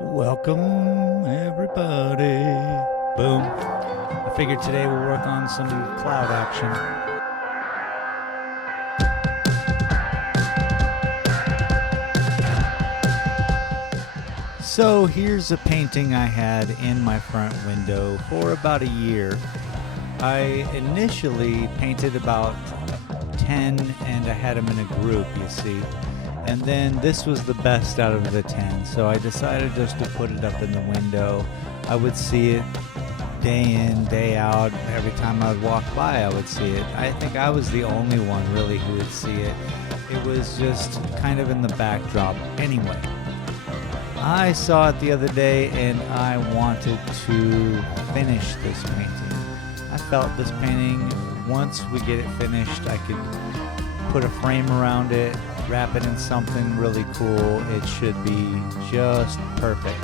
Welcome, everybody. Boom. I figured today we'll work on some cloud action. So here's a painting I had in my front window for about a year. I initially painted about 10 and I had them in a group, you see. And then this was the best out of the 10, so I decided just to put it up in the window. I would see it day in, day out. Every time I would walk by, I would see it. I think I was the only one really who would see it. It was just kind of in the backdrop. Anyway, I saw it the other day and I wanted to finish this painting. I felt this painting, once we get it finished, I could put a frame around it, wrap it in something really cool. It should be just perfect.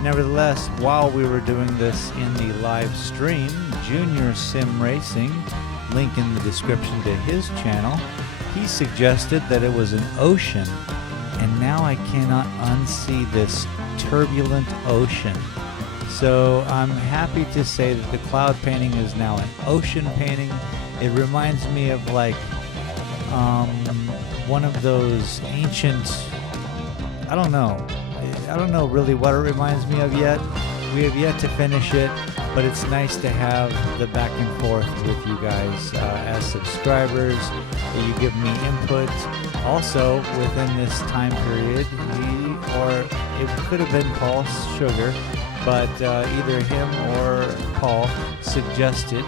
Nevertheless, while we were doing this in the live stream, Junior Sim Racing, link in the description to his channel, he suggested that it was an ocean, and now I cannot unsee this turbulent ocean. So I'm happy to say that the cloud painting is now an ocean painting. It reminds me of like one of those ancient, I don't know really what it reminds me of yet. We have yet to finish it, but it's nice to have the back and forth with you guys as subscribers. You give me input. Also, within this time period, it could have been Paul Sugar, but either him or Paul suggested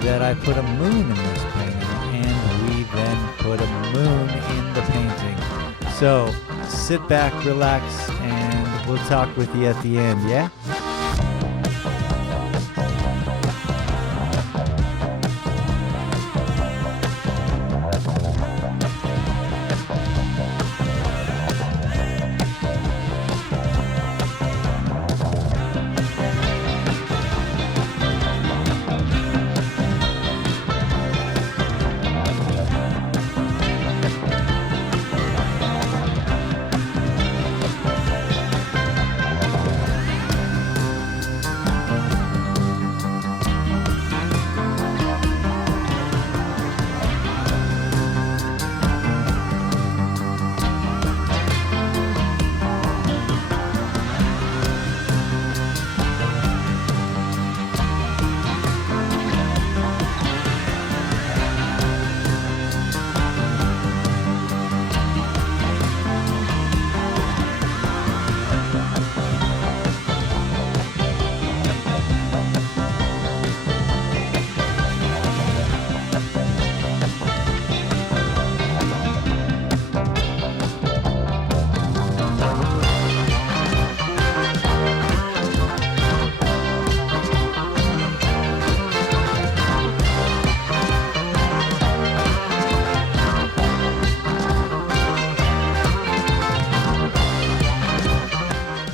that I put a moon in this painting, and we then put a moon in the painting. So sit back, relax, and we'll talk with you at the end, yeah?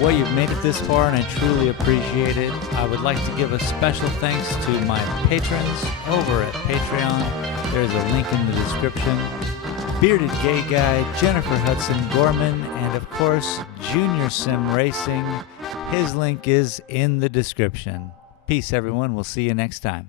Well, you've made it this far, and I truly appreciate it. I would like to give a special thanks to my patrons over at Patreon. There's a link in the description. Bearded Gay Guy, Jennifer Hudson Gorman, and of course, Junior Sim Racing. His link is in the description. Peace, everyone. We'll see you next time.